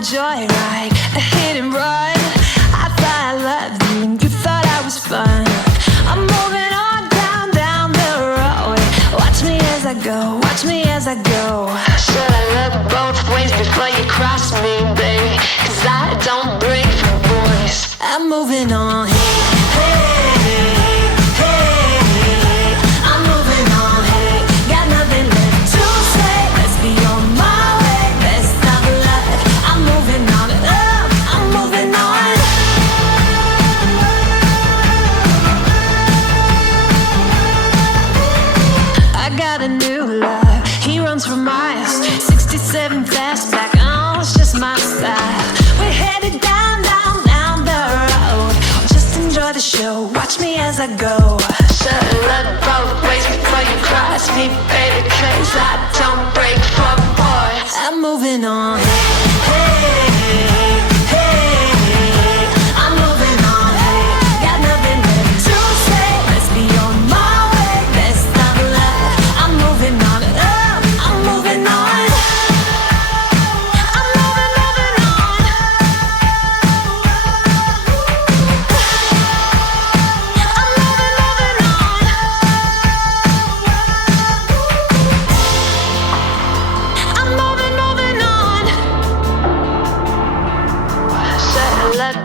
joyride, a hit and run. I thought I loved you and you thought I was fun. I'm moving on down the road. Watch me as I go, watch me as I go. Should I look both ways before you cross me, baby? 'Cause I don't break for boys. I'm moving on. Got a new love, he runs for miles, 67 fastback, oh, it's just my style. We're headed down the road. Just enjoy the show, watch me as I go. Should've looked both ways before you cross me, baby, 'cause I don't break for boys. I'm moving on.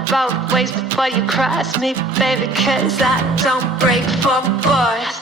Both ways before you cross me, baby, 'cause I don't break for boys.